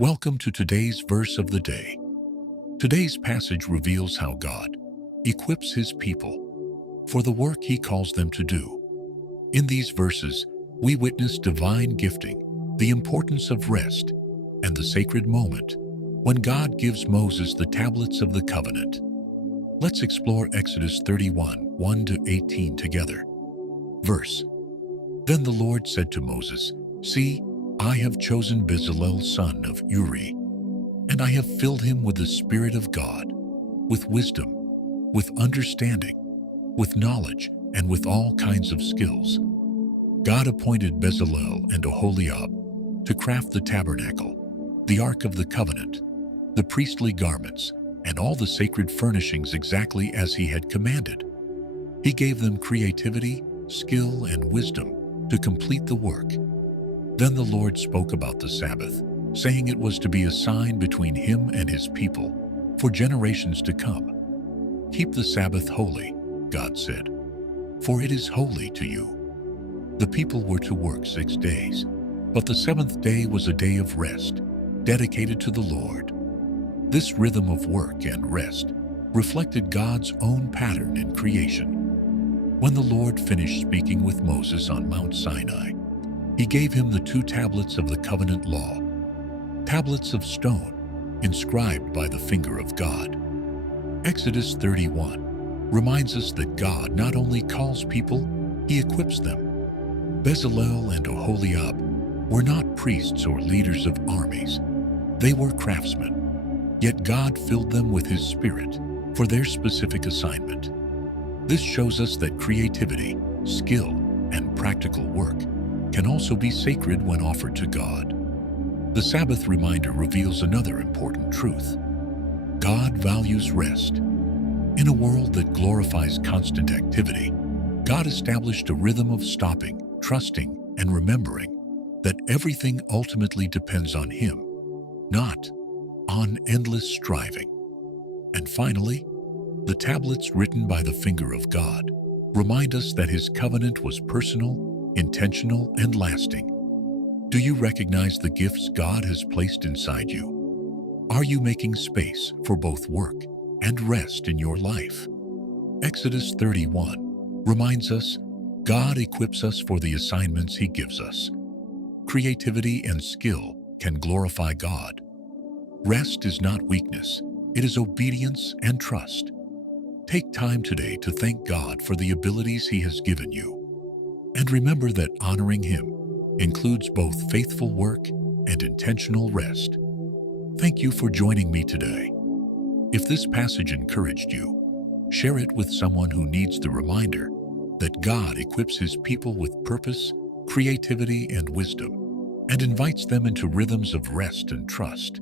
Welcome to today's verse of the day. Today's passage reveals how God equips His people for the work He calls them to do. In these verses, we witness divine gifting, the importance of rest, and the sacred moment when God gives Moses the tablets of the covenant. Let's explore Exodus 31, 1-18 together. Verse. Then the Lord said to Moses, "See, I have chosen Bezalel son of Uri, and I have filled him with the Spirit of God, with wisdom, with understanding, with knowledge, and with all kinds of skills." God appointed Bezalel and Oholiab to craft the tabernacle, the Ark of the Covenant, the priestly garments, and all the sacred furnishings exactly as He had commanded. He gave them creativity, skill, and wisdom to complete the work. Then the Lord spoke about the Sabbath, saying it was to be a sign between Him and His people for generations to come. "Keep the Sabbath holy," God said, "for it is holy to you." The people were to work 6 days, but the seventh day was a day of rest, dedicated to the Lord. This rhythm of work and rest reflected God's own pattern in creation. When the Lord finished speaking with Moses on Mount Sinai, He gave him the 2 tablets of the covenant law, tablets of stone, inscribed by the finger of God. Exodus 31 reminds us that God not only calls people, He equips them. Bezalel and Oholiab were not priests or leaders of armies. They were craftsmen, yet God filled them with His Spirit for their specific assignment. This shows us that creativity, skill, and practical work can also be sacred when offered to God. The Sabbath reminder reveals another important truth. God values rest. In a world that glorifies constant activity, God established a rhythm of stopping, trusting, and remembering that everything ultimately depends on Him, not on endless striving. And finally, the tablets written by the finger of God remind us that His covenant was personal, intentional, and lasting. Do you recognize the gifts God has placed inside you? Are you making space for both work and rest in your life? Exodus 31 reminds us God equips us for the assignments He gives us. Creativity and skill can glorify God. Rest is not weakness, it is obedience and trust. Take time today to thank God for the abilities He has given you. And remember that honoring Him includes both faithful work and intentional rest. Thank you for joining me today. If this passage encouraged you, share it with someone who needs the reminder that God equips His people with purpose, creativity, and wisdom, and invites them into rhythms of rest and trust.